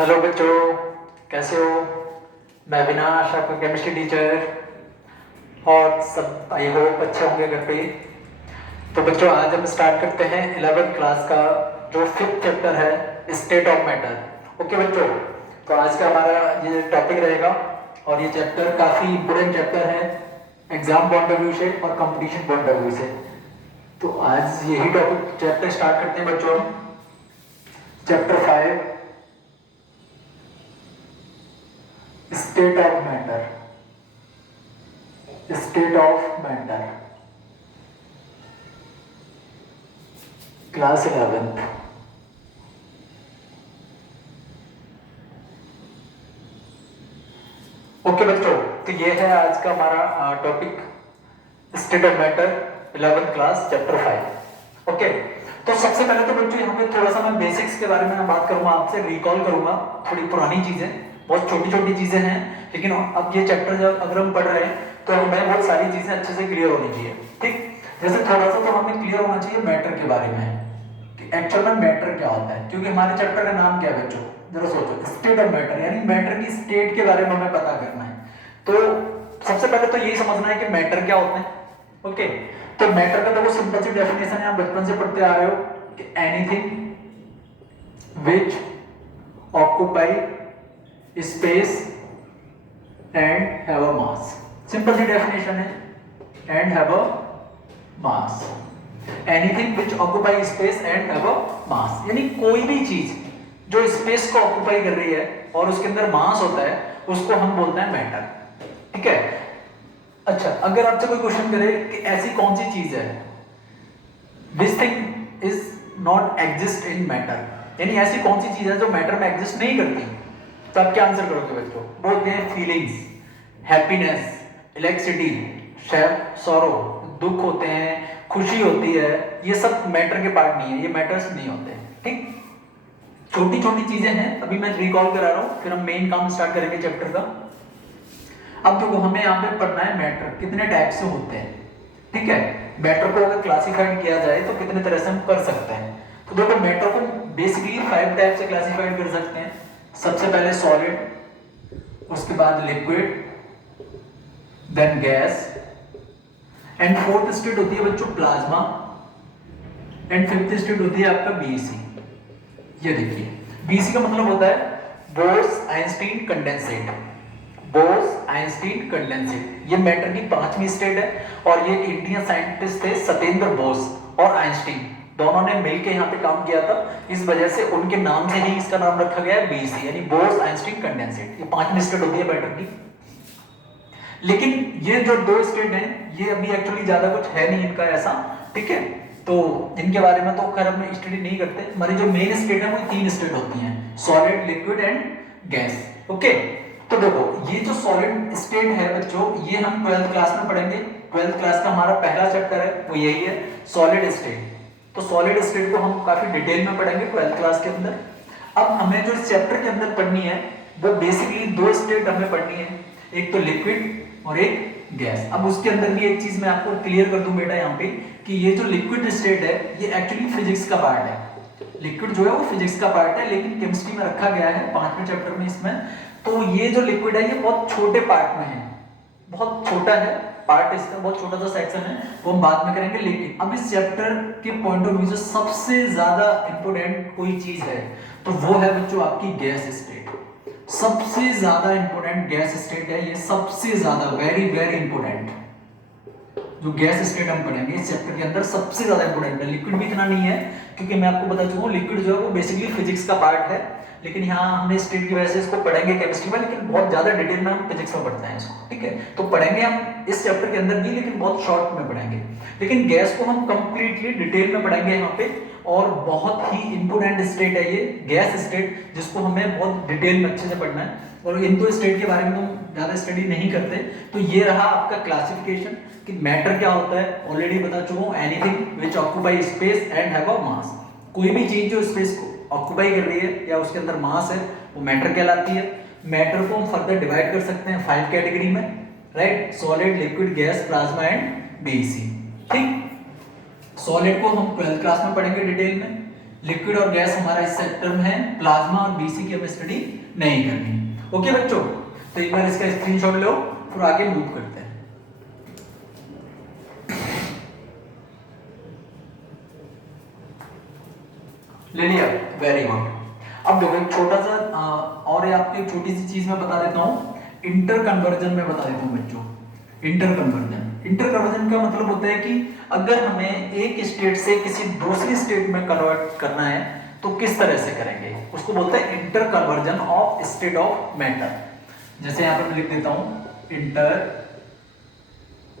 Hello बच्चों, कैसे हो। मैं अविनाश, आपका केमिस्ट्री टीचर। और सब आई होप अच्छे होंगे घर पे। तो बच्चों, आज हम स्टार्ट करते हैं 11th क्लास का जो 5th चैप्टर है, स्टेट ऑफ मैटर। ओके बच्चों, तो आज का हमारा ये टॉपिक रहेगा और ये चैप्टर काफ़ी इंपोर्टेंट चैप्टर है एग्जाम पॉइंट ऑफ व्यू से और कंपटीशन पॉइंट ऑफ व्यू से। तो आज यही टॉपिक चैप्टर स्टार्ट करते हैं बच्चों। Chapter 5, state of matter. State of matter, class 11th। Okay बच्चों, तो ये है आज का हमारा topic, state of matter, 11th class, chapter 5। Okay, तो सबसे पहले तो बच्चों यहाँ पे थोड़ा सा मैं बेसिक्स के बारे में बात करूंगा, आपसे रिकॉल करूंगा थोड़ी पुरानी चीजें। बहुत छोटी छोटी चीजें हैं, लेकिन अब ये चैप्टर जब अगर हम पढ़ रहे हैं तो हमें बहुत सारी चीजें अच्छे से क्लियर होनी चाहिए। ठीक, जैसे थोड़ा सा तो हमें क्लियर होना चाहिए मैटर के बारे में कि एक्चुअल में मैटर क्या होता है, क्योंकि हमारे चैप्टर का नाम क्या है बच्चों, जरा सोचो, स्टेट ऑफ मैटर, यानी मैटर की स्टेट के बारे में हमें पता करना है। तो सबसे पहले तो यही समझना है कि मैटर क्या होता है। ओके, तो मैटर का देखो सिंपल सी डेफिनेशन है, आप बचपन से पढ़ते आ रहे हो कि anything which occupy space and have a mass. Simple सी डेफिनेशन है, and have a mass. Anything which occupy space and have a mass, यानी कोई भी चीज जो स्पेस को ऑक्यूपाई कर रही है और उसके अंदर मास होता है, उसको हम बोलते हैं मैटर। ठीक है। अच्छा, अगर आपसे कोई क्वेश्चन करे कि ऐसी कौन सी चीज है which thing is not exist in matter, यानी ऐसी कौन सी चीज है जो मैटर में एग्जिस्ट नहीं करती, तो आप क्या आंसर करोगे बच्चों? बोलते हैं फीलिंग्स, हैप्पीनेस, इलेक्ट्रिसिटी, सॉरो, दुख होते हैं, खुशी होती है, ये सब मैटर के पार्ट नहीं है, ये मैटर्स नहीं होते। ठीक, छोटी छोटी चीजें हैं, अभी मैं रिकॉल करा रहा हूं, फिर हम मेन काम स्टार्ट करेंगे चैप्टर का। अब देखो, हमें यहाँ पे पढ़ना है मैटर कितने टाइप से होते हैं। ठीक है, मैटर को अगर क्लासिफाइड किया जाए तो कितने तरह से हम कर सकते हैं। तो देखो, मैटर को बेसिकली 5 टाइप से क्लासिफाइड कर सकते हैं। सबसे पहले सॉलिड, उसके बाद liquid, then gas, and fourth state होती है बच्चों प्लाज्मा, एंड फिफ्थ स्टेट होती है आपका बीसी। ये देखिए, बीसी का मतलब होता है Bose Einstein condensate. Bose Einstein condensate, ये मैटर की 5वीं स्टेट है और ये इंडियन साइंटिस्ट थे सत्येंद्र बोस और आइंस्टीन, दोनों ने मिलकर यहाँ पे काम किया था। इस वजह से उनके नाम से ही इसका नाम रखा गया है बीसी, यानी बोर्स आइंस्टीन कंडेंसेट। ये 5वीं स्टेट होती है मैटर की। लेकिन ये जो 2 स्टेट हैं, ये अभी एक्चुअली ज्यादा कुछ है नहीं इनका ऐसा। ठीक है, तो इनके बारे में तो खैर हम स्टडी नहीं करते। हमारी जो मेन स्टेट है वो 3 स्टेट होती हैं, solid, liquid and gas. Okay, तो देखो, ये जो सॉलिड स्टेट है बच्चों, ये हम 12th क्लास में पढ़ेंगे। 12th क्लास का हमारा पहला चैप्टर है वो यही है, सॉलिड स्टेट। तो सॉलिड स्टेट को हम काफी डिटेल में पढ़ेंगे 12th क्लास के अंदर। अब हमें जो इस चैप्टर के अंदर पढ़नी है वो बेसिकली 2 स्टेट हमें पढ़नी है, एक तो लिक्विड और एक गैस। अब उसके अंदर भी एक चीज मैं आपको क्लियर कर दूं बेटा यहाँ पे, कि ये जो लिक्विड स्टेट है ये एक्चुअली फिजिक्स का पार्ट है। लिक्विड जो है वो फिजिक्स का पार्ट है, लेकिन केमिस्ट्री में रखा गया है 5वें चैप्टर में इसमें। तो ये जो लिक्विड है ये बहुत छोटे पार्ट में है, बहुत छोटा है पार्ट, इसका बहुत छोटा सा सेक्शन है, वो हम बाद में करेंगे। लेकिन अब इस चैप्टर के पॉइंट ऑफ व्यू से सबसे ज्यादा इंपोर्टेंट कोई चीज है तो वो है बच्चों आपकी गैस स्टेट। सबसे ज्यादा इंपोर्टेंट गैस स्टेट है ये, सबसे ज्यादा, वेरी वेरी इंपोर्टेंट। जो गैस स्टेट हम पढ़ेंगे इस चैप्टर के अंदर सबसे ज्यादा इंपोर्टेंट है। लिक्विड भी इतना नहीं है, क्योंकि मैं आपको बता चुका हूँ लिक्विड जो है वो बेसिकली फिजिक्स का पार्ट है, लेकिन यहाँ हमने स्टेट की वजह से इसको पढ़ेंगे केमिस्ट्री में, लेकिन बहुत ज्यादा डिटेल में हम फिजिक्स में पढ़ते हैं इसको। ठीक है, तो पढ़ेंगे हम इस चैप्टर के अंदर भी, लेकिन बहुत शॉर्ट में पढ़ेंगे। लेकिन गैस को हम कंप्लीटली डिटेल में पढ़ेंगे यहाँ पे, और बहुत ही इंपोर्टेंट स्टेट है ये गैस स्टेट, जिसको हमें बहुत डिटेल में अच्छे से पढ़ना है। और इन 2 स्टेट के बारे में तो ज्यादा स्टडी नहीं करते। तो ये रहा आपका क्लासिफिकेशन कि मैटर क्या होता है, ऑलरेडी बता चुका हूँ, anything which occupy space and have a mass. कोई भी चीज जो स्पेस को ऑक्यूपाई कर रही है या उसके अंदर मास है वो मैटर कहलाती है। मैटर को हम फर्दर डिवाइड कर सकते हैं 5 कैटेगरी में, right, solid, liquid, gas, plasma and BC. ठीक, सॉलिड को हम 12th क्लास में पढ़ेंगे डिटेल में, लिक्विड और गैस हमारा इस सेक्टर में है, प्लाज्मा और बीसी की हमें स्टडी नहीं करनी। ओके बच्चों, तो एक बार इसका स्क्रीनशॉट लो, फिर आगे मूव करते हैं। ले लिया, वेरी गुड। अब देखो एक छोटा सा और ये आपको एक छोटी सी चीज मैं बता देता हूँ, इंटर कन्वर्जन में बता देता हूँ बच्चों। इंटर कन्वर्जन का मतलब होता है कि अगर हमें एक स्टेट से किसी दूसरी स्टेट में कन्वर्ट करना है तो किस तरह से करेंगे, उसको बोलते हैं inter conversion of state of matter. जैसे यहां पर मैं लिख देता हूं, inter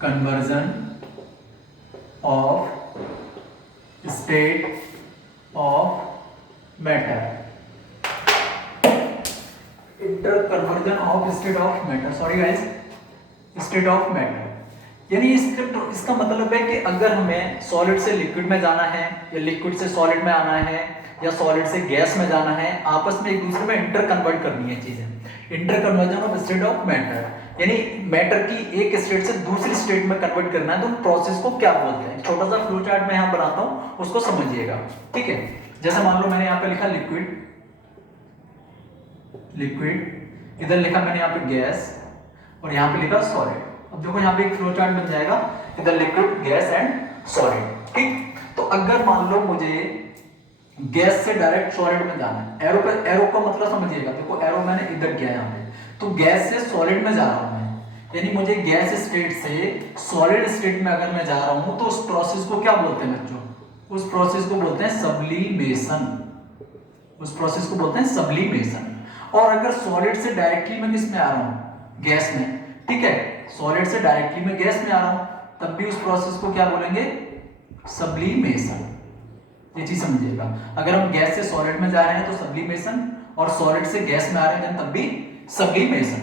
conversion of state of matter, inter conversion of state of matter, sorry guys, state of matter. यानी इसका मतलब है कि अगर हमें सॉलिड से लिक्विड में जाना है या लिक्विड से सॉलिड में आना है या सॉलिड से गैस में जाना है, आपस में एक दूसरे में इंटर कन्वर्ट करनी है चीजें। Inter conversion of state of matter, यानी मैटर की एक स्टेट से दूसरी स्टेट में कन्वर्ट करना है, तो प्रोसेस को क्या बोलते हैं। छोटा सा फ्लो चार्ट मैं यहां बनाता हूं, उसको समझिएगा, ठीक है। जैसे मान लो मैंने यहां पे लिखा लिक्विड, इधर लिखा मैंने यहां पे गैस और यहां पे लिखा सॉलिड। अब देखो यहाँ पे एक फ्लो चार्ट बन जाएगा, इधर लिक्विड, गैस एंड सॉलिड, ठीक। तो अगर मान लो मुझे गैस से डायरेक्ट सॉलिड में जाना है, एरो का मतलब समझिएगा, देखो एरो मैंने इधर किया यहाँ पे, तो गैस से सॉलिड में जा रहा हूं मैं, यानी मुझे गैस स्टेट से सॉलिड स्टेट में अगर मैं जा रहा हूं तो उस प्रोसेस को क्या बोलते हैं बच्चों, उस प्रोसेस को बोलते हैं सब्लिमेशन, उस प्रोसेस को बोलते हैं सब्लिमेशन। और अगर सॉलिड से डायरेक्टली मैं किस में आ रहा हूं, गैस में, ठीक है, सॉलिड से डायरेक्टली मैं गैस में आ रहा हूं, तब भी उस प्रोसेस को क्या बोलेंगे, सब्लिमेशन। ये चीज समझिएगा, अगर हम गैस से सॉलिड में जा रहे हैं तो सब्लिमेशन, और सॉलिड से गैस में आ रहे हैं तब भी सब्लिमेशन।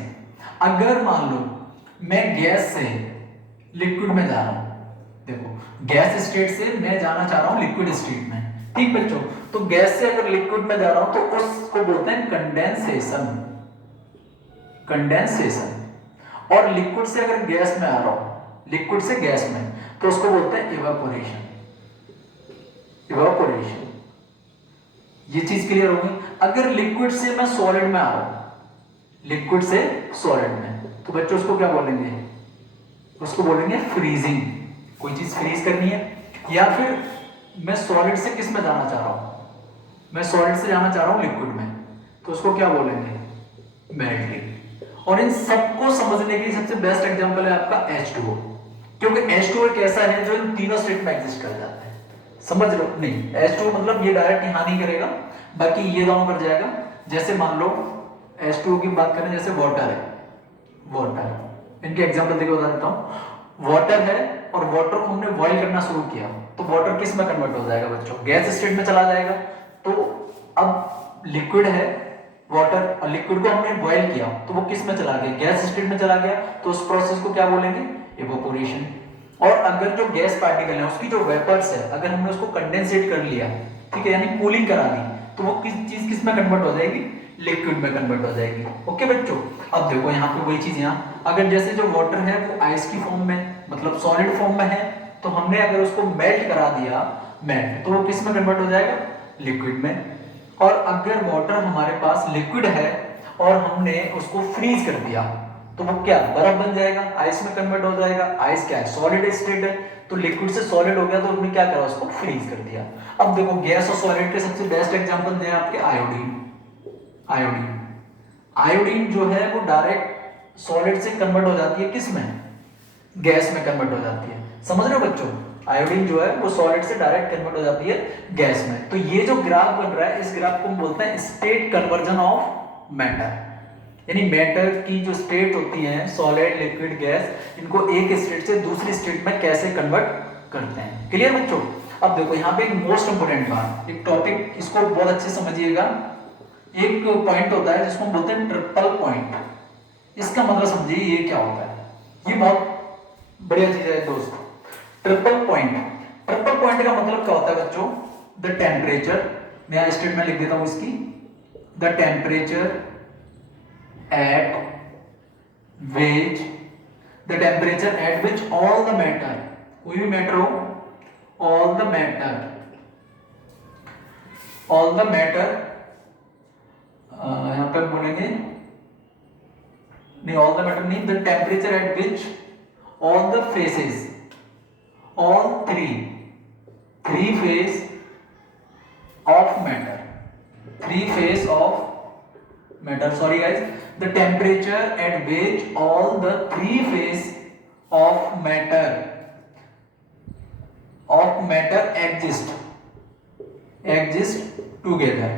अगर मान लो मैं गैस से लिक्विड में जा रहा हूं, देखो गैस स्टेट से मैं जाना चाह रहा हूं लिक्विड स्टेट में, ठीक बच्चों, तो गैस से अगर लिक्विड में जा रहा हूं तो उसको बोलते हैं कंडेंसेशन, कंडेंसेशन। और लिक्विड से अगर गैस में आ रहा हूं, लिक्विड से गैस में, तो उसको बोलते हैं इवेपोरेशन, इवेपोरेशन। ये चीज क्लियर होगी। अगर लिक्विड से मैं सॉलिड में आ रहा हूं, लिक्विड से सॉलिड में, तो बच्चों उसको क्या बोलेंगे, उसको बोलेंगे फ्रीजिंग। कोई चीज फ्रीज करनी है, या फिर मैं सॉलिड से किस में जाना चाह रहा हूं, मैं सॉलिड से जाना चाह रहा हूं लिक्विड में, तो उसको क्या बोलेंगे, मेल्टिंग। और इन सबको समझने के लिए सबसे बेस्ट एग्जांपल है आपका H2O, क्योंकि H2O एक ऐसा है जो इन तीनों स्टेट में एग्जिस्ट कर जाता है। समझ लो, नहीं H2O मतलब ये डायरेक्ट यहां नहीं करेगा, बाकी ये दोनों कर जाएगा। जैसे मान लो H2O की बात करें, जैसे वाटर है, वाटर, इनके एग्जांपल देखो बता देता हूं। वाटर है और वाटर को हमने बॉईल करना शुरू किया, तो वाटर किस में कन्वर्ट हो जाएगा बच्चों, गैस स्टेट में चला जाएगा। तो अब लिक्विड है वाटर, और लिक्विड को हमने बॉईल किया तो वो किस में चला गया, गैस स्टेट में चला गया, तो उस प्रोसेस को क्या बोलेंगे, इवेपोरेशन। और अगर जो गैस पार्टिकल है उसकी जो वेपर्स है, अगर हमने उसको कंडेंसेट कर लिया, ठीक है, यानी कूलिंग करा दी, तो वो किस में कन्वर्ट हो जाएगी, लिक्विड में कन्वर्ट हो जाएगी। ओके बच्चों, अब देखो यहाँ पे वही चीज, यहाँ अगर जैसे जो वाटर है वो आइस की फॉर्म में, मतलब सॉलिड फॉर्म में है, तो हमने अगर उसको मेल्ट करा दिया, मेल्ट, तो वो किस में कन्वर्ट हो जाएगा, लिक्विड में। और अगर वाटर हमारे पास लिक्विड है और हमने उसको फ्रीज कर दिया, तो वो क्या, बर्फ बन जाएगा, आइस में कन्वर्ट हो जाएगा। आइस क्या है, सॉलिड स्टेट है, तो लिक्विड से सॉलिड हो गया, तो हमने क्या करा, उसको फ्रीज कर दिया। अब देखो गैस और सॉलिड के सबसे बेस्ट एग्जांपल हैं आपके आयोडीन। आयोडीन, आयोडीन जो है वो डायरेक्ट सॉलिड से कन्वर्ट हो जाती है, किस में, गैस में कन्वर्ट हो जाती है। समझ रहे हो बच्चों, आयोडीन जो है वो सॉलिड से डायरेक्ट कन्वर्ट हो जाती है गैस में। तो ये जो ग्राफ बन रहा है, इस ग्राफ को हम बोलते हैं स्टेट कन्वर्जन ऑफ मैटर, यानी मैटर की जो स्टेट होती है, सॉलिड, लिक्विड, गैस, इनको एक स्टेट से दूसरी स्टेट में कैसे कन्वर्ट करते हैं। क्लियर बच्चों। अब देखो यहाँ पे एक मोस्ट इंपोर्टेंट बात, एक टॉपिक, इसको बहुत अच्छे समझिएगा। एक पॉइंट होता है जिसको हम बोलते हैं ट्रिपल पॉइंट। इसका मतलब समझिए ये क्या होता है, ये बहुत बढ़िया चीज है दोस्त। ट्रिपल पॉइंट, ट्रिपल पॉइंट का मतलब क्या होता है बच्चों, द टेम्परेचर, मैं यहां स्टेटमेंट लिख देता हूं इसकी, the temperature at which, the temperature at which all the matter, कोई भी मैटर हो, all the matter all the matter, यहां पे बोलेंगे नहीं, ऑल द मैटर नहीं, the temperature at which all the faces, all three phase of matter, three phase of matter, sorry guys, the temperature at which all the three phase of matter exist together.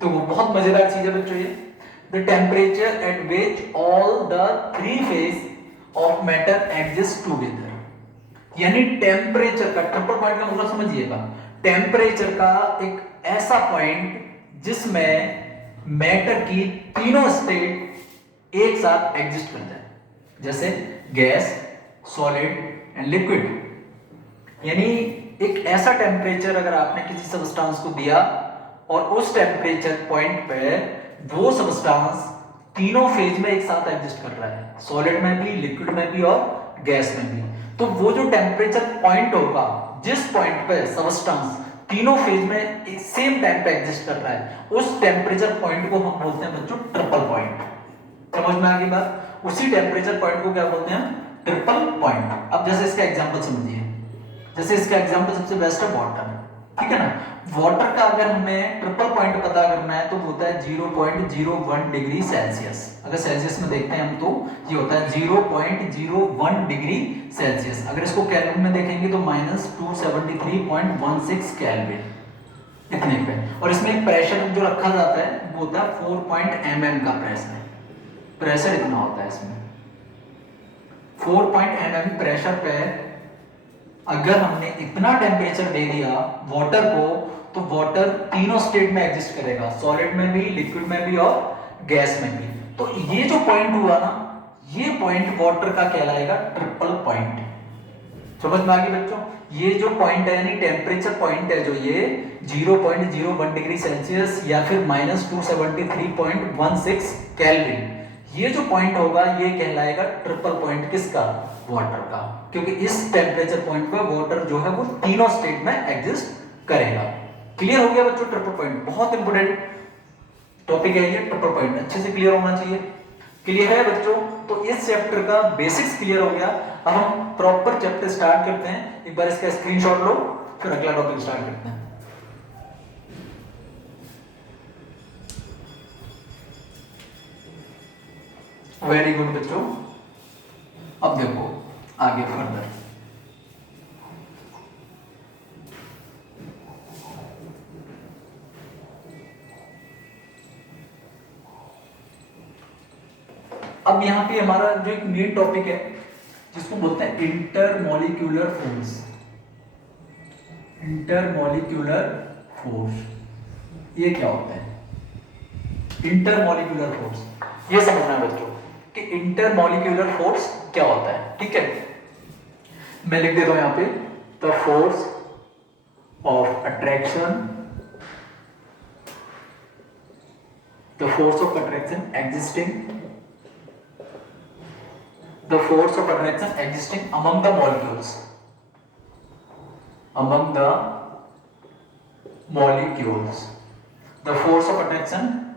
तो वो बहुत मजेदार चीज है बच्चों ये। The temperature at which all the three phase of matter exist together, यानी temperature का, ट्रिपल पॉइंट का मतलब समझिएगा, टेम्परेचर का एक ऐसा पॉइंट जिसमें मैटर की तीनों स्टेट एक साथ एग्जिस्ट कर जाए, जैसे गैस, सॉलिड एंड लिक्विड। यानी एक ऐसा टेम्परेचर अगर आपने किसी सब्सटेंस को दिया और उस टेम्परेचर पॉइंट पे वो सब्सटेंस तीनों फेज में एक साथ एग्जिस्ट कर रहा है, सॉलिड में भी, लिक्विड में भी और गैस में भी, तो वो जो टेम्परेचर पॉइंट होगा जिस पॉइंट पे सब्सटेंस तीनों फेज में सेम टाइम पे एग्जिस्ट कर रहा है, उस टेम्परेचर पॉइंट को हम बोलते हैं बच्चों ट्रिपल पॉइंट। समझ में आ गई बात? उसी टेम्परेचर पॉइंट को क्या बोलते हैं? Triple point. अब जैसे इसका एग्जांपल समझिए, जैसे इसका एग्जांपल सबसे बेस्ट है वाटर, ठीक है ना। वाटर का अगर हमें ट्रिपल पॉइंट पता करना है तो होता है 0.01 डिग्री सेल्सियस। अगर सेल्सियस में देखते हैं हम तो ये होता है 0.01 डिग्री सेल्सियस। अगर इसको केल्विन में देखेंगे तो -273.16 केल्विन, इतने पे। और इसमें एक प्रेशर जो रखा जाता है वो होता है 4 mm का प्रेशर इतना होता है इसमें। 4 mm प्रेशर पे अगर हमने इतना टेम्परेचर दे दिया वाटर को, तो वाटर तीनों स्टेट में एग्जिस्ट करेगा, सॉलिड में भी, लिक्विड में भी और गैस में भी। तो ये जो पॉइंट हुआ ना, ये पॉइंट वाटर का कहलाएगा ट्रिपल पॉइंट। समझ में आ गई बच्चों? ये जो पॉइंट है यानी टेम्परेचर पॉइंट है जो ये 0.01 डिग्री सेल्सियस या फिर -273.16 केल्विन, ये जो पॉइंट होगा ये कहलाएगा ट्रिपल पॉइंट। किसका? वाटर का, क्योंकि इस टेम्परेचर पॉइंट पर वाटर जो है वो तीनों स्टेट में एग्जिस्ट करेगा। क्लियर हो गया बच्चों? ट्रिपल पॉइंट बहुत इंपोर्टेंट टॉपिक है ये, ट्रिपल पॉइंट अच्छे से क्लियर होना चाहिए। क्लियर है बच्चों? तो इस चैप्टर का बेसिक्स क्लियर हो गया। अब हम प्रॉपर चैप्टर स्टार्ट करते हैं। एक बार इसका स्क्रीनशॉट लो, फिर अगला टॉपिक स्टार्ट करते हैं। वेरी गुड बच्चों। अब देखो आगे फर्दर, अब यहां पे हमारा जो एक मेन टॉपिक है जिसको बोलते हैं इंटरमॉलिक्यूलर फोर्स। इंटरमॉलिक्यूलर फोर्स ये क्या होता है? इंटरमॉलिक्यूलर फोर्स ये समझना है बच्चों कि इंटरमॉलिक्यूलर फोर्स क्या होता है। ठीक है, मैं लिख देता हूं यहां पे, the force of attraction, the force of attraction existing, the force of attraction existing among the molecules, the force of attraction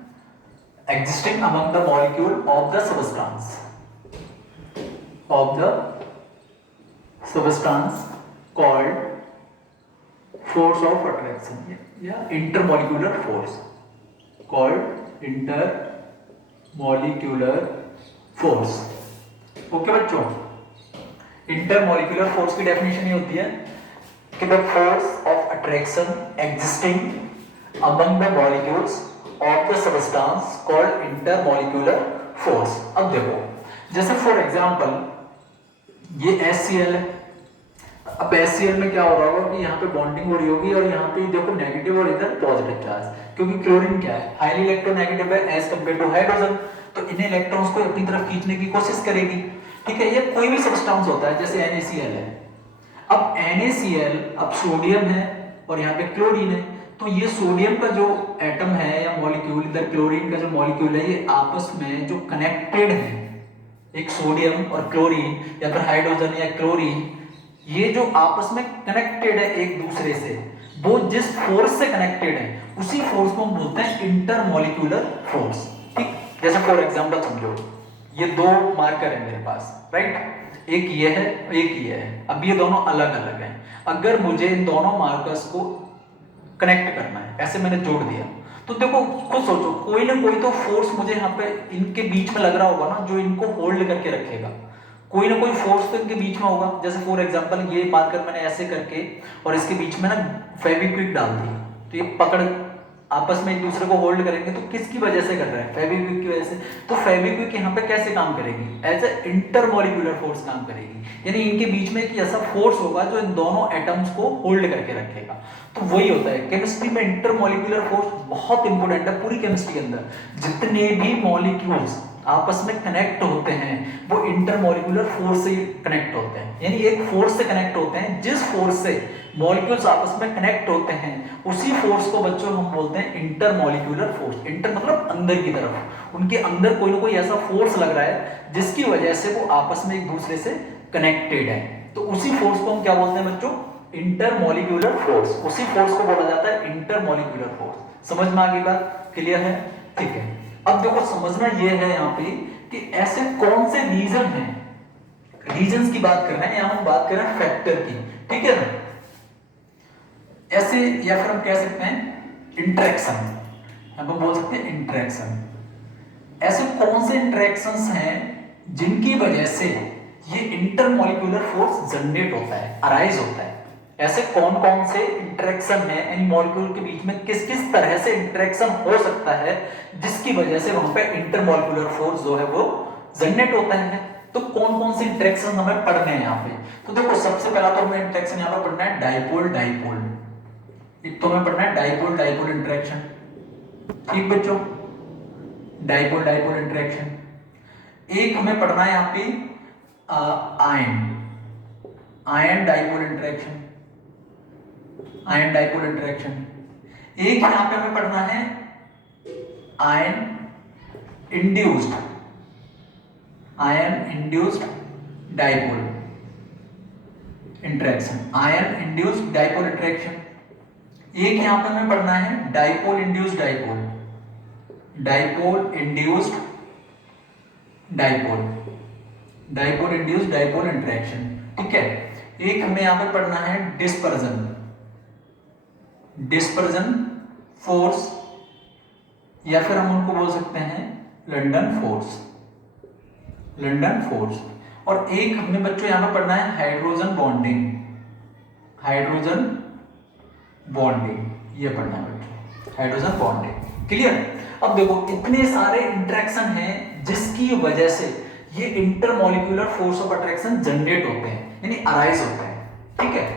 existing among the molecule of the substance called force of attraction या intermolecular force, called intermolecular force। Okay बच्चों, intermolecular force की definition ये होती है कि the force of attraction existing among the molecules of the substance called intermolecular force. अब देखो, जैसे फॉर एग्जांपल ये HCl है। अब HCl में क्या हो रहा होगा कि यहाँ पे बॉन्डिंग हो रही होगी और यहाँ पे देखो नेगेटिव और इधर पॉजिटिव चार्ज, क्योंकि क्लोरीन क्या है? हाईली इलेक्ट्रोनेगेटिव है एज कंपेयर टू हाइड्रोजन, तो इन्हें इलेक्ट्रॉन्स को अपनी तरफ खींचने की कोशिश करेगी। ठीक है, ये कोई भी सब्सटेंस होता है, जैसे NaCl है। अब NaCl अब सोडियम है और यहाँ पे क्लोरीन है, तो ये सोडियम का जो एटम है या मॉलिक्यूल, इधर क्लोरीन का जो मॉलिक्यूल है, ये आपस में जो कनेक्टेड है, एक सोडियम और क्लोरीन या फिर हाइड्रोजन या क्लोरीन, ये जो आपस में कनेक्टेड है एक दूसरे से, वो जिस फोर्स से कनेक्टेड है उसी फोर्स को हम बोलते हैं इंटरमॉलिक्यूलर फोर्स। ठीक, जैसे फॉर एग्जांपल समझो, ये दो मार्कर है मेरे पास, राइट, एक ये है एक ये है। अब ये दोनों अलग अलग हैं, अगर मुझे इन दोनों मार्कर्स को कनेक्ट करना है, ऐसे मैंने जोड़ दिया, तो देखो खुद सोचो, कोई ना कोई तो फोर्स मुझे यहाँ पे इनके बीच में लग रहा होगा ना, जो इनको होल्ड करके रखेगा। कोई ना कोई फोर्स तो इनके बीच में होगा। जैसे फॉर एग्जांपल ये मार्कर मैंने ऐसे करके और इसके बीच में ना फेविक्विक डाल दी, तो ये पकड़ आपस में एक दूसरे को होल्ड करेंगे, तो किसकी वजह से कर रहा है? फेविक्विक की वजह से। तो फेविक्विक यहाँ पे कैसे काम करेगी? एज ए इंटरमॉलिक्यूलर फोर्स काम करेगी, यानी इनके बीच में एक ऐसा फोर्स होगा जो इन दोनों एटम्स को होल्ड करके रखेगा। तो वही होता है केमिस्ट्री में, इंटरमॉलिक्यूलर फोर्स बहुत इंपॉर्टेंट है पूरी केमिस्ट्री के अंदर। जितने भी मॉलिक्यूल्स आपस में कनेक्ट होते हैं वो इंटरमॉलिक्यूलर फोर्स से कनेक्ट होते हैं, यानी एक फोर्स से कनेक्ट होते हैं। जिस फोर्स से मॉलिक्यूल्स आपस में कनेक्ट होते हैं उसी फोर्स को बच्चों हम बोलते हैं इंटरमॉलिक्यूलर फोर्स। इंटर मतलब अंदर की तरफ, उनके अंदर कोई ना कोई ऐसा फोर्स लग रहा है जिसकी वजह से वो आपस में एक दूसरे से कनेक्टेड है, तो उसी फोर्स को हम क्या बोलते हैं बच्चों? Intermolecular force. उसी फोर्स को बोला जाता है इंटरमॉलिक्यूलर फोर्स। समझ में आ गई बात? क्लियर है? ठीक है। अब देखो समझना यह है यहाँ पे कि ऐसे कौन से रीजन हैं, रीजंस की बात कर रहे हैं, यहां हम बात कर रहे हैं फैक्टर की, ठीक है ना? ऐसे, या फिर हम कह सकते हैं इंटरेक्शन, हम बोल सकते हैं इंटरेक्शन। ऐसे कौन से इंटरेक्शंस हैं जिनकी वजह से ये इंटरमॉलिक्यूलर फोर्स जनरेट होता है, अराइज होता है? ऐसे कौन कौन से इंटरेक्शन है इन मॉलिक्यूल के बीच में, किस किस तरह से इंटरेक्शन हो सकता है जिसकी वजह से वहां पे इंटरमॉलिक्यूलर फोर्स जो है वो जनरेट होता है? तो कौन कौन से इंटरेक्शन हमें पढ़ने हैं यहाँ पे? तो देखो सबसे पहला तो हमें इंटरेक्शन यहाँ पे पढ़ना है डाइपोल डाइपोल। एक तो हमें पढ़ना है डाइपोल डाइपोल इंटरेक्शन, ठीक बच्चों, डाइपोल डाइपोल इंटरेक्शन। एक हमें पढ़ना है यहाँ पे ion ion dipole interaction, ion dipole interaction. एक यहां पे हमें पढ़ना है ion induced dipole interaction, ion induced dipole interaction. एक यहां पे हमें पढ़ना है dipole induced dipole, dipole induced dipole, dipole induced dipole interaction, ठीक है। एक हमें यहां पे पढ़ना है डिस्पर्जन फोर्स, या फिर हम उनको बोल सकते हैं लंडन फोर्स। और एक हमने बच्चों यहां पे पढ़ना है हाइड्रोजन बॉन्डिंग, ये पढ़ना है बच्चों, हाइड्रोजन बॉन्डिंग। क्लियर? अब देखो इतने सारे इंटरेक्शन हैं जिसकी वजह से ये intermolecular force of attraction generate होते हैं, यानी अराइज होते हैं, ठीक है।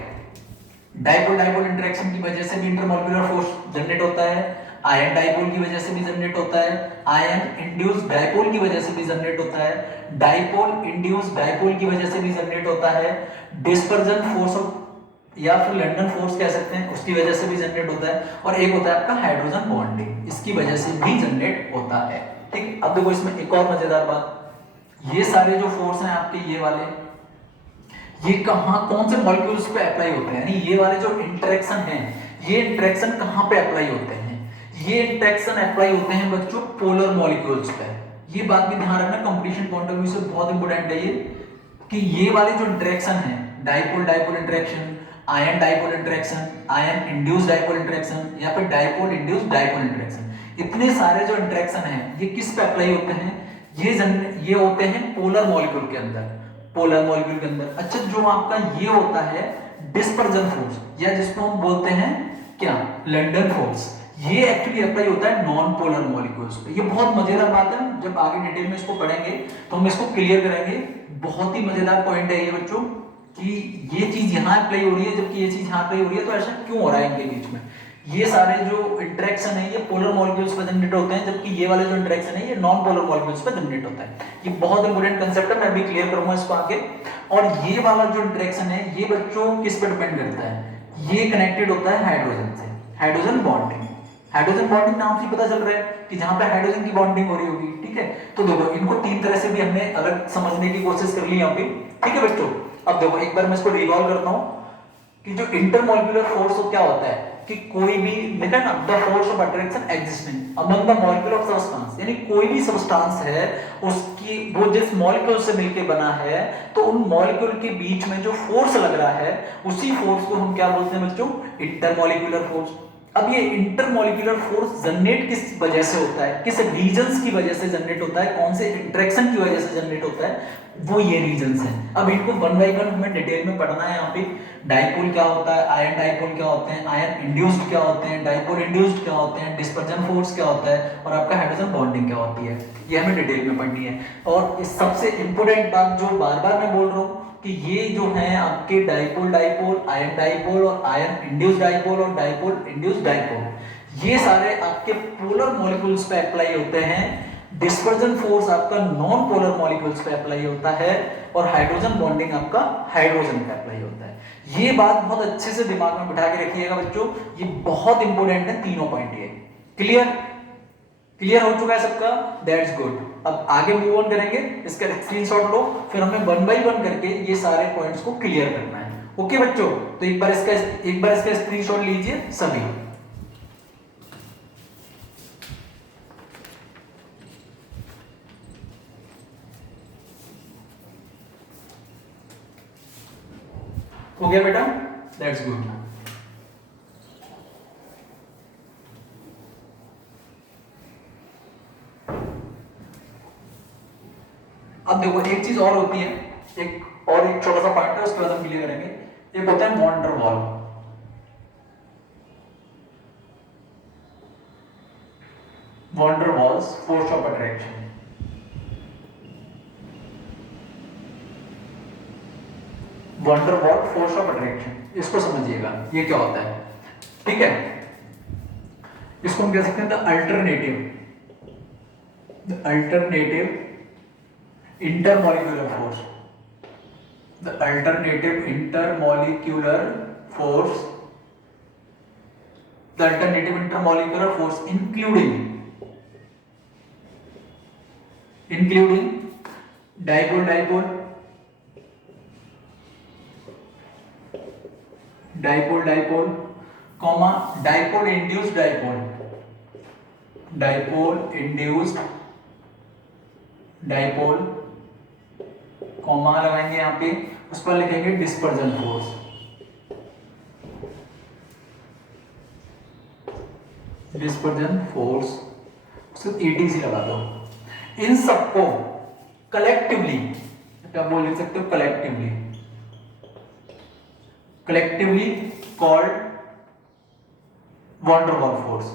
डाइपोल डाइपोल इंटरेक्शन की वजह से भी इंटरमॉलिक्यूलर फोर्स जनरेट होता है, आयन डाइपोल की वजह से भी जनरेट होता है, आयन इंड्यूस्ड डाइपोल की वजह से भी जनरेट होता है, डाइपोल इंड्यूस्ड डाइपोल की वजह से भी जनरेट होता है, डिस्पर्जन फोर्स ऑफ या फिर लंडन फोर्स कह सकते हैं उसकी वजह से भी जनरेट होता है, और एक होता है आपका हाइड्रोजन बॉन्डिंग, इसकी वजह से भी जनरेट होता है, ठीक। अब देखो इसमें एक और मजेदार बात, ये सारे जो फोर्स हैं आपके ये वाले, ये कहां कौन से मॉलिक्यूल्स पे अप्लाई होते हैं, यानी ये वाले जो इंटरेक्शन हैं ये इंटरेक्शन कहां पे अप्लाई होते हैं? ये इंटरेक्शन अप्लाई होते हैं बच्चों पोलर मॉलिक्यूल्स पे। ये बात भी ध्यान रखना, कंपटीशन पॉइंट ऑफ व्यू से बहुत इंपॉर्टेंट है ये, कि ये वाले जो इंटरेक्शन है dipole dipole interaction, ion dipole interaction, ion induced dipole interaction, या फिर डाइपोल इंड्यूस्ड डाइपोल इंटरेक्शन, इतने सारे जो इंटरेक्शन हैं ये किस पे अप्लाई होते हैं? ये होते हैं पोलर मॉलिक्यूल के अंदर, पोलर मॉलिक्यूल के अंदर। अच्छा, जो आपका ये होता है डिस्पर्जन फोर्स, या जिसको हम बोलते हैं क्या, लंडन फोर्स, ये एक्चुअली अप्लाई होता है नॉन पोलर मॉलिक्यूल्स पे। ये बहुत मजेदार बात है, जब आगे डिटेल में इसको पढ़ेंगे तो हम इसको क्लियर करेंगे। बहुत ही मजेदार पॉइंट है ये बच्चों, कि ये चीज यहाँ अप्लाई हो रही है जबकि ये चीज यहाँ अप्लाई हो रही है, तो ऐसा क्यों हो रहा है इनके बीच में? ये सारे जो इंटरेक्शन है ये पोलर मॉलिक्यूल्स पे जनरेट होते हैं, जबकि ये वाले जो इंटरेक्शन है ये नॉन पोलर मॉलिक्यूल्स पे जनरेट होता है। ये बहुत इंपॉर्टेंट कंसेप्ट है, मैं भी क्लियर करूंगा इसको आगे। और ये वाला जो इंटरेक्शन है ये बच्चों किस पे डिपेंड करता है? ये कनेक्टेड होता है हाइड्रोजन से, हाइड्रोजन बॉन्डिंग। हाइड्रोजन बॉन्डिंग नाम से पता चल रहा है कि जहां पे हाइड्रोजन की बॉन्डिंग हो रही होगी, ठीक है। तो देखो इनको तीन तरह से भी हमने अलग समझने की कोशिश कर ली यहाँ पे, ठीक है बच्चों। अब देखो एक बार मैं इसको रिवॉल्व करता हूं कि जो इंटरमॉलिक्यूलर फोर्स तो क्या होता है कि कोई भी लिखा ना the force of attraction existing among the molecule of substance, यानी कोई भी सब्सटेंस है उसकी वो जिस मॉलिक्यूल से मिलके बना है तो उन मॉलिक्यूल के बीच में जो फोर्स लग रहा है उसी फोर्स को हम क्या बोलते हैं बच्चों, इंटरमॉलिक्यूलर फोर्स। अब ये इंटरमॉलिक्यूलर फोर्स जनरेट किस वजह से होता है, किस रीजंस की वजह से जनरेट होता है, कौन से इंटरेक्शन की वजह से जनरेट होता है, वो ये रीजंस हैं। अब इनको वन बाय वन हमें डिटेल में पढ़ना है। यहाँ पे डाइपोल क्या होता है, आयन डाइपोल क्या होते हैं, आयन इंड्यूस्ड क्या होते हैं, डाइपोल इंड्यूस्ड क्या होते हैं, डिस्पर्जन फोर्स क्या होता है और आपका हाइड्रोजन बॉन्डिंग क्या होती है, ये हमें डिटेल में पढ़नी है। और इस सबसे इंपॉर्टेंट बात जो बार बार मैं बोल रहा हूँ कि ये जो है आपके डाइपोल डाइपोल, आयन डाइपोल और आयन इंड्यूस्ड डाइपोल और डाइपोल इंड्यूस्ड डाइपोल, ये सारे आपके पोलर मॉलिक्यूल्स पे अप्लाई होते हैं। डिस्पर्जन फोर्स आपका नॉन पोलर मॉलिक्यूल्स पे अप्लाई होता है और हाइड्रोजन बॉन्डिंग आपका हाइड्रोजन पे अप्लाई होता है। ये बात बहुत अच्छे से दिमाग में बिठा के रखिएगा बच्चों, ये बहुत इंपॉर्टेंट है तीनों पॉइंट। ये क्लियर क्लियर हो चुका है सबका, दैट्स गुड। अब आगे मूव ऑन करेंगे, इसका स्क्रीनशॉट लो, फिर हमें वन बाय वन करके ये सारे पॉइंट्स को क्लियर करना है। ओके बच्चों, तो एक बार इसका स्क्रीनशॉट लीजिए सभी। हो गया बेटा, दैट्स गुड। अब देखो एक चीज और होती है, एक छोटा सा पॉइंट है उसके बाद हम क्लियर करेंगे। एक होता है van der Waal. Van der Waals force of attraction. Van der Waal force of attraction, इसको समझिएगा ये क्या होता है, ठीक है। इसको हम कह सकते हैं the alternative intermolecular force, the alternative intermolecular force, the alternative intermolecular force including dipole dipole, dipole dipole, comma dipole induced dipole, dipole induced dipole, comma लगाएंगे यहाँ पे, उस पर लिखेंगे डिस्पर्जन फोर्स, डिस्पर्जन फोर्स, उसको ETC लगा दो। इन सबको कलेक्टिवली क्या बोल लिख सकते हो, collectively called van der Waal force,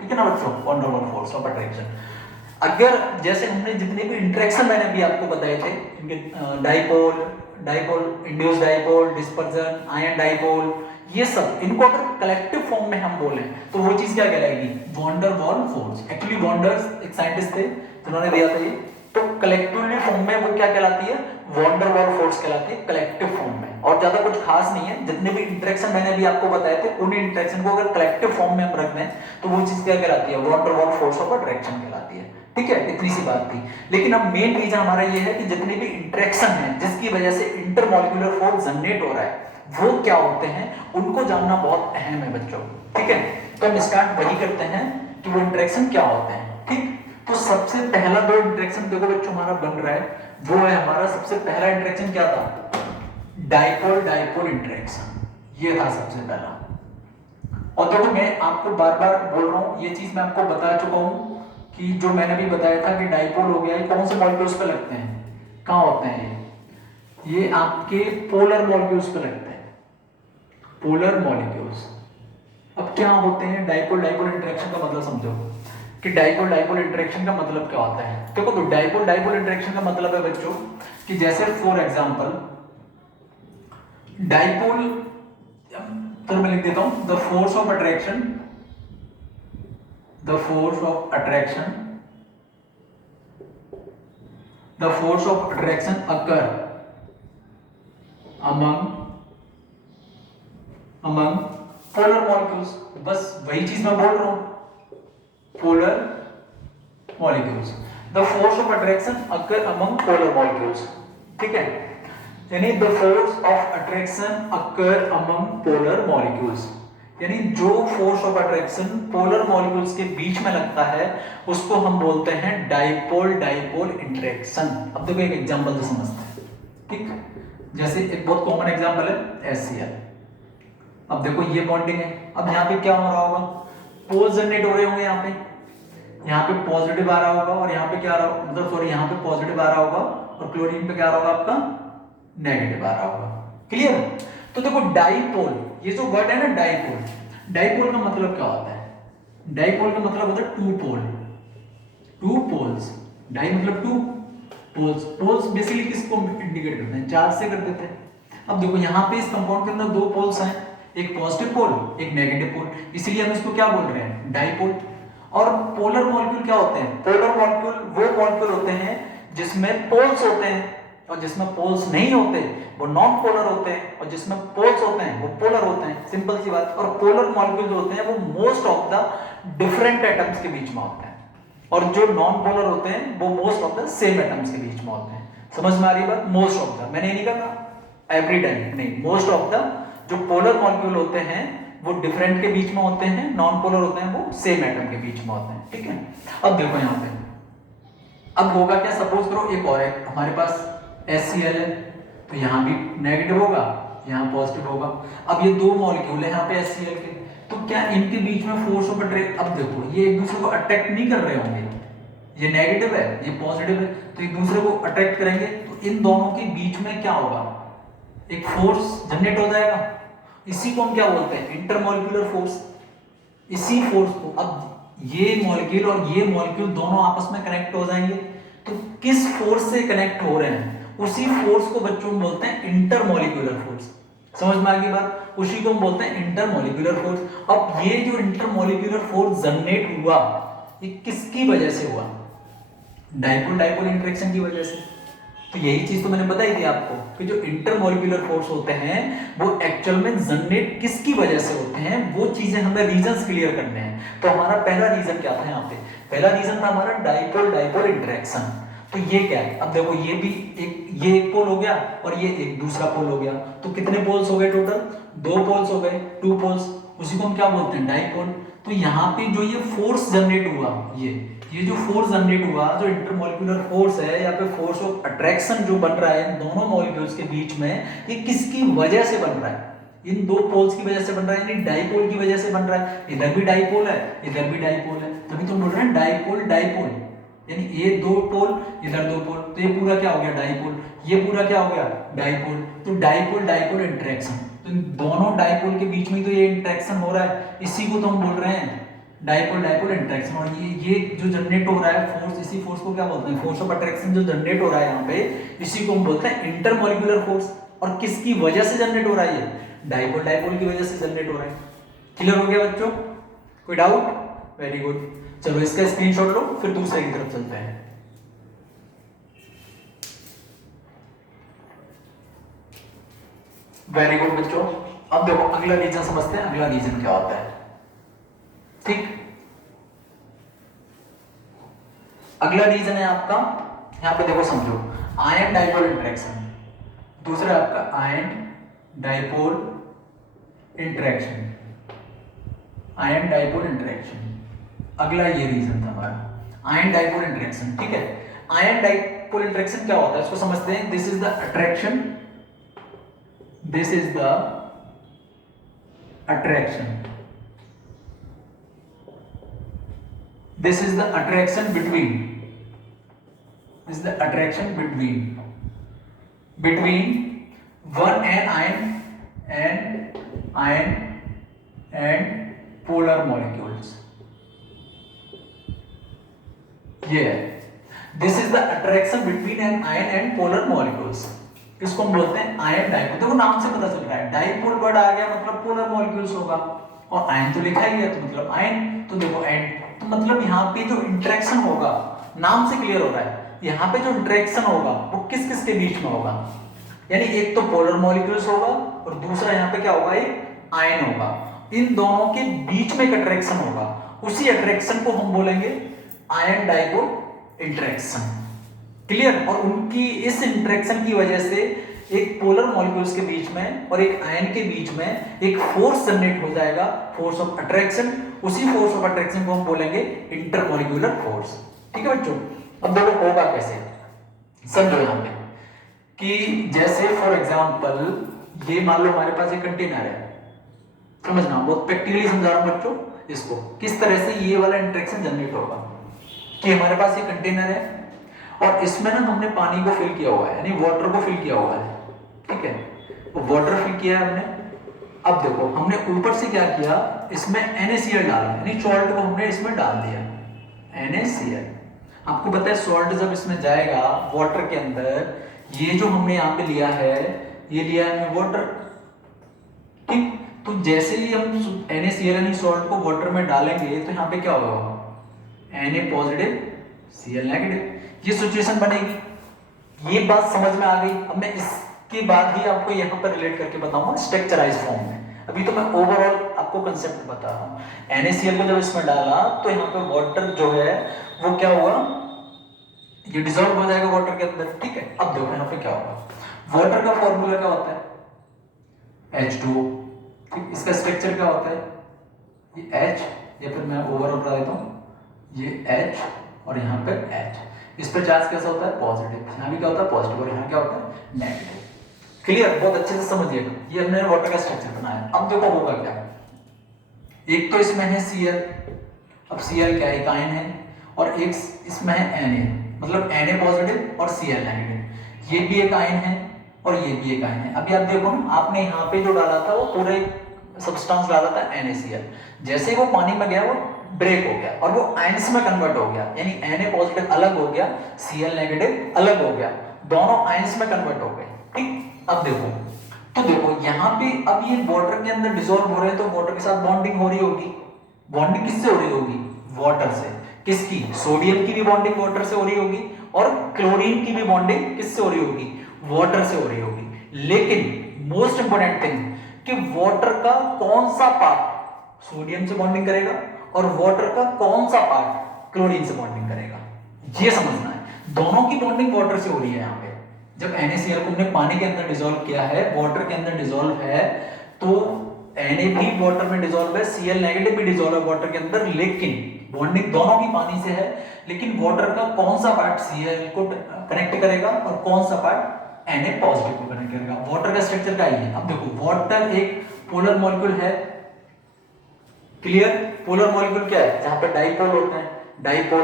ठीक है ना बच्चों, von der Waal force of attraction. अगर जैसे हमने जितने भी इंटरेक्शन मैंने भी आपको बताए थे इनके, dipole induced dipole, dispersion, ion dipole, ये सब इनको अगर कलेक्टिव फॉर्म में हम बोलें तो वो चीज क्या कहलाएगी, von der Waal force. Actually von डर एक साइंटिस्ट थे जिन्होंने दिया था ये, तो कलेक्टिवली फॉर्म में वो क्या कहलाती है, वॉन डर वॉल फोर्स कहलाती है कलेक्टिव फॉर्म में। और ज्यादा कुछ खास नहीं है, जितने भी इंटरेक्शन मैंने भी आपको बताए थे उन इंटरेक्शन को अगर कलेक्टिव फॉर्म में हम रख दें तो वो चीज क्या कहलाती है, van der Waal force of attraction कहलाती है, ठीक है। इतनी सी बात थी। लेकिन अब मेन रीजन हमारा ये है कि जितने भी इंटरेक्शन है जिसकी वजह से इंटरमॉलिक्यूलर फोर्स जनरेट हो रहा है वो क्या होते हैं, उनको जानना बहुत अहम है बच्चों, ठीक है। तो हम स्टार्ट वही करते हैं कि वो इंटरेक्शन क्या होते हैं, ठीक। तो सबसे पहला जो इंटरेक्शन देखो बच्चों हमारा बन रहा है वो है हमारा सबसे पहला इंटरेक्शन क्या था, डाइपोल डाइपोल इंटरेक्शन, ये था सबसे पहला। और देखो मैं आपको बार बार बोल रहा हूं, ये चीज मैं आपको बता चुका हूं कि जो मैंने भी बताया था कि डाइपोल हो गया, ये कौन से मॉलिक्यूल्स पे लगते हैं, कहां होते हैं ये आपके पोलर मॉलिक्यूल्स पे लगते हैं, पोलर मॉलिक्यूल्स। अब क्या होते हैं डाइपोल डाइपोल इंटरेक्शन का मतलब समझो कि डाइपोल डाइपोल इंटरेक्शन का मतलब क्या होता है। देखो तो डाइपोल डाइपोल इंटरेक्शन का मतलब है बच्चों कि जैसे फॉर एग्जांपल डाइपोल, तो मैं लिख देता हूं the force of attraction, the force of attraction occur among polar molecules। बस वही चीज मैं बोल रहा हूं, polar molecules, the force of attraction occur among polar molecules, ठीक है। यानी the force of attraction occur among polar molecules, यानी जो force of attraction polar molecules के बीच में लगता है उसको हम बोलते हैं डाइपोल डाइपोल इंटरेक्शन। अब देखो एक एग्जांपल से समझते हैं, ठीक। जैसे एक बहुत कॉमन एग्जांपल है HCl। अब देखो ये बॉन्डिंग है, अब यहाँ पे क्या हो रहा होगा, पोल्स जनरेट हो रहे होंगे, यहाँ पे पॉजिटिव आ रहा होगा और यहाँ पे क्या आ रहा होगा, मतलब सॉरी यहाँ पे पॉजिटिव आ रहा होगा और क्लोरीन पे क्या आ रहा होगा आपका नेगेटिव आ रहा होगा। क्लियर। तो देखो डाइपोल, ये जो वर्ड है ना डाइपोल, डाइपोल का मतलब क्या होता है, डाइपोल का मतलब होता है two pole, two poles. Di मतलब टू, पोल्स, पोल्स बेसिकली किसको इंडिकेट करते हैं, चार्ज से कर देते हैं। अब देखो यहाँ पे इस कंपाउंड के अंदर दो पोल्स हैं, एक पॉजिटिव पोल एक नेगेटिव पोल, इसलिए हम इसको क्या बोल रहे हैं, डाइपोल। और पोलर मॉलिक्यूल क्या होते हैं, पोलर मॉलिक्यूल वो मॉलिक्यूल होते हैं जिसमें पोल्स होते हैं, और जिसमें पोल्स नहीं होते वो नॉन पोलर होते हैं, और जिसमें पोल्स होते हैं वो पोलर होते हैं। सिंपल सी बात। और पोलर मॉलिक्यूल जो होते हैं वो most of the different atoms के बीच में होते हैं, और जो नॉन पोलर होते हैं वो most of the same atoms के बीच में होते हैं। समझ में आ रही बात, मोस्ट ऑफ द, मैंने ये नहीं कहा एवरी टाइम, नहीं, मोस्ट ऑफ द जो पोलर मॉलिक्यूल होते हैं वो डिफरेंट के बीच में होते हैं, नॉन पोलर होते हैं वो सेम एटम के बीच में होते हैं, ठीक है। अब देखो यहाँ पे अब होगा क्या, सपोज करो एक और है हमारे पास HCl है, तो यहाँ भी नेगेटिव होगा यहाँ पॉजिटिव होगा। अब ये दो मॉलिक्यूल है यहाँ पे HCl के, तो क्या इनके बीच में फोर्स ऑफ अट्रैक्शन, अब देखो ये एक दूसरे को अट्रैक्ट नहीं कर रहे होंगे, ये नेगेटिव है ये पॉजिटिव है, तो एक दूसरे को अट्रैक्ट करेंगे, तो इन दोनों के बीच में क्या होगा, एक फोर्स जनरेट हो जाएगा। इसी को हम क्या बोलते हैं, इंटरमॉलिक्यूलर फोर्स। इसी फोर्स को, अब ये मॉलिक्यूल और ये मॉलिक्यूल दोनों आपस में कनेक्ट हो जाएंगे, तो किस फोर्स से कनेक्ट हो रहे हैं उसी फोर्स को बच्चों बोलते हैं इंटरमॉलिक्यूलर फोर्स। समझ में आ गई बात, उसी को हम बोलते हैं इंटरमॉलिक्यूलर फोर्स। अब ये जो इंटरमॉलिक्यूलर फोर्स जनरेट हुआ ये किसकी वजह से हुआ, डाइपोल डाइपोल इंटरेक्शन की वजह से। तो यही चीज तो मैंने बताई थी आपको कि जो इंटरमॉलिक्यूलर फोर्स होते हैं वो एक्चुअल में जनरेट किसकी वजह से होते हैं, वो चीजें हमें रीजंस क्लियर करने हैं। तो हमारा पहला रीजन क्या था यहाँ पे, पहला रीजन था हमारा डाइपोल डाइपोल इंटरेक्शन। तो ये क्या है, अब देखो ये भी ये एक पोल हो गया और ये एक दूसरा पोल हो गया, तो कितने पोल्स हो गए टोटल, दो पोल्स हो गए, टू पोल्स, उसी को हम क्या बोलते हैं, डाइपोल। तो यहाँ पे जो ये फोर्स जनरेट हुआ, ये जो फोर्स जनरेट हुआ, जो इंटरमॉलिक्यूलर फोर्स है या फिर फोर्स ऑफ अट्रैक्शन जो बन रहा है इन दोनों मॉलिक्यूल्स के बीच में, ये किसकी वजह से बन रहा है, इन दो पोल्स की वजह से बन रहा है, यानी डाइपोल की वजह से बन रहा है। इधर भी डाइपोल है इधर भी डाइपोल है, तभी तो बोल रहे हैं डाइपोल डाइपोल, यानी ये दो पोल इधर दो पोल, तो ये पूरा क्या हो गया डाइपोल, ये पूरा क्या हो गया डाइपोल। तो डाइपोल डाइपोल इंटरेक्शन, तो इन दोनों डाइपोल के बीच में तो ये इंटरेक्शन हो रहा है, इसी को तो हम बोल रहे हैं डाइपोल डाइपोल इंटरेक्शन। और ये जो जनरेट हो रहा है फोर्स, इसी फोर्स को क्या बोलते हैं, फोर्स ऑफ अट्रैक्शन जो जनरेट हो रहा है यहाँ पे, इसी को हम बोलते हैं इंटरमॉलिक्यूलर फोर्स। और किसकी वजह से जनरेट हो रहा है, ये डाइपोल डाइपोल की वजह से जनरेट हो रहा है। क्लियर हो गया बच्चों, कोई डाउट, वेरी गुड। चलो इसका स्क्रीनशॉट लो, फिर दूसरे की तरफ चलते हैं। वेरी गुड बच्चों, अब देखो अगला रीजन समझते हैं, अगला रीजन क्या होता है, ठीक। अगला रीजन है आपका, यहां पे देखो समझो, आयन डाइपोल इंटरेक्शन, दूसरा आपका ion dipole interaction, ion dipole interaction. अगला ये रीजन था हमारा आयन डाइपोल इंटरेक्शन, ठीक है। आयन डाइपोल इंटरेक्शन क्या होता है इसको समझते हैं। This is the attraction, this is the attraction, this is the attraction between, this is the attraction between one ion and polar molecules, yeah, this is the attraction between an ion and polar molecules। इसको हम बोलते हैं ion dipole. देखो नाम से पता चल रहा है, डाइपोल वर्ड आ गया मतलब पोलर मॉलिक्यूल्स होगा, और आयन तो लिखा ही है तो मतलब आयन, तो देखो एंड, तो मतलब यहाँ पे जो इंटरेक्शन होगा, नाम से क्लियर हो रहा है, यहाँ पे जो इंटरेक्शन होगा वो किस किस के बीच में होगा, यानी एक तो पोलर मॉलिक्यूल्स होगा और दूसरा यहाँ पे क्या होगा, एक आयन होगा। इन दोनों के बीच में एक अट्रैक्शन होगा, उसी अट्रैक्शन को हम बोलेंगे आयन डाइपोल इंटरेक्शन। क्लियर। और उनकी इस इंटरेक्शन की वजह से एक पोलर मॉलिक्यूल्स के बीच में और एक आयन के बीच में एक फोर्स जनरेट हो जाएगा, फोर्स ऑफ अट्रैक्शन। उसी फोर्स ऑफ अट्रैक्शन को हम बोलेंगे इंटरमॉलिक्यूलर फोर्स। ठीक है बच्चों, अब देखो होगा कैसे, समझो यहाँ पे कि जैसे फॉर एग्जांपल ये मान लो हमारे पास एक कंटेनर है, समझना बहुत प्रैक्टिकली समझा रहा हूं बच्चों इसको, किस तरह से ये वाला इंटरेक्शन जनरेट होगा। कि हमारे पास ये कंटेनर है और इसमें ना हमने पानी को फिल किया हुआ है, यानी वाटर को फिल किया हुआ है। ठीक है, तो वाटर फिल किया है हमने। अब देखो हमने ऊपर से क्या किया, इसमें NaCl डाला, यानी सॉल्ट को हमने इसमें डाल दिया, NaCl। आपको पता है सॉल्ट जब इसमें जाएगा वाटर के अंदर, ये जो हमने यहाँ पे लिया है, ये लिया है हमने वाटर। ठीक, तो जैसे ही हम NaCl यानी सॉल्ट को वाटर में डालेंगे तो यहाँ पे क्या होगा, Na पॉजिटिव Cl नेगेटिव, ये सिचुएशन बनेगी। ये बात समझ में आ गई। अब मैं इसके बाद ही आपको यहाँ पर रिलेट करके बताऊंगा स्ट्रक्चराइज फॉर्म में। अभी तो मैं ओवरऑल आपको कंसेप्ट बता रहा हूँ। NaCl को जब इसमें डाला तो यहाँ पे वाटर जो है वो क्या हुआ, ये डिसॉल्व हो जाएगा वाटर के अंदर। ठीक है, अब देखो यहाँ पे क्या होगा, वाटर का फॉर्मूला क्या होता है, H2O। ठीक, इसका स्ट्रक्चर क्या होता है, ये H, या फिर मैं ओवरऑल बता देता हूँ, ये H और यहाँ पे H। इस पे चार्ज कैसा होता है, पॉजिटिव। यहाँ भी क्या होता है, पॉजिटिव, और यहाँ क्या होता है, नेगेटिव। क्लियर, बहुत अच्छे से समझिएगा। ये हमने वाटर का स्ट्रक्चर बनाया। अब देखो होगा क्या, एक तो इसमें है Cl, अब Cl क्या है, एक आयन है, और एक इसमें है Na, मतलब Na पॉजिटिव और Cl नेगेटिव। ये भी एक आयन है और ये भी एक आयन है। अभी आप देखो ना, आपने यहाँ पे जो डाला था वो पूरा एक सब्सटेंस डाला था NaCl, जैसे ही वो पानी में गया वो ब्रेक हो गया और वो आयंस में कन्वर्ट हो गया, यानी Na पॉजिटिव अलग हो गया, Cl नेगेटिव अलग हो गया, दोनों आयंस में कन्वर्ट हो गए। ठीक, अब देखो, तो देखो यहाँ पे अब ये वाटर के अंदर डिसॉल्व हो रहे हैं तो वाटर के साथ बॉन्डिंग हो रही होगी। बॉन्डिंग किससे हो रही होगी, वाटर से। किसकी, सोडियम की भी बॉन्डिंग वाटर से हो रही होगी और क्लोरीन की भी बॉन्डिंग किससे हो रही होगी, वाटर से हो रही होगी। लेकिन मोस्ट इंपोर्टेंट थिंग कि वाटर का कौन सा पार्ट सोडियम से बॉन्डिंग करेगा और वाटर का कौन सा पार्ट क्लोरीन से बॉन्डिंग करेगा, ये समझना है। दोनों की बॉन्डिंग वाटर से हो रही है। यहाँ पे जब NaCl को हमने पानी के अंदर डिसॉल्व किया है, वाटर के अंदर डिसॉल्व है, तो Na भी वाटर में डिसॉल्व है, Cl नेगेटिव भी डिसॉल्व है वाटर के अंदर, लेकिन बॉन्डिंग दोनों की पानी से है। लेकिन वाटर का कौन सा पार्ट Cl को कनेक्ट करेगा और कौन सा पार्ट Na पॉजिटिव को कनेक्ट करेगा, वाटर का स्ट्रक्चर क्या है। अब देखो वाटर एक पोलर मॉलिक्यूल है। क्लियर, पोलर मॉलिक्यूल क्या है, जहां पे डाइपोल होते हैं, डाइपोल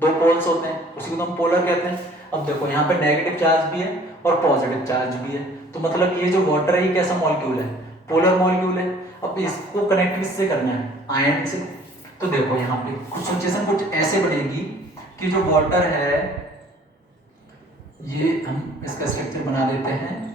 दो पोल्स होते हैं, उसी को हम पोलर कहते हैं। अब देखो यहाँ पे नेगेटिव चार्ज भी है और पॉजिटिव चार्ज भी है, तो मतलब ये जो वाटर है ये कैसा मॉलिक्यूल है, पोलर मॉलिक्यूल है। अब इसको कनेक्ट किससे करना है, आयन से। तो देखो यहाँ पे कुछ सिचुएशन कुछ ऐसे बनेगी कि जो वाटर है, ये हम इसका स्ट्रक्चर बना देते हैं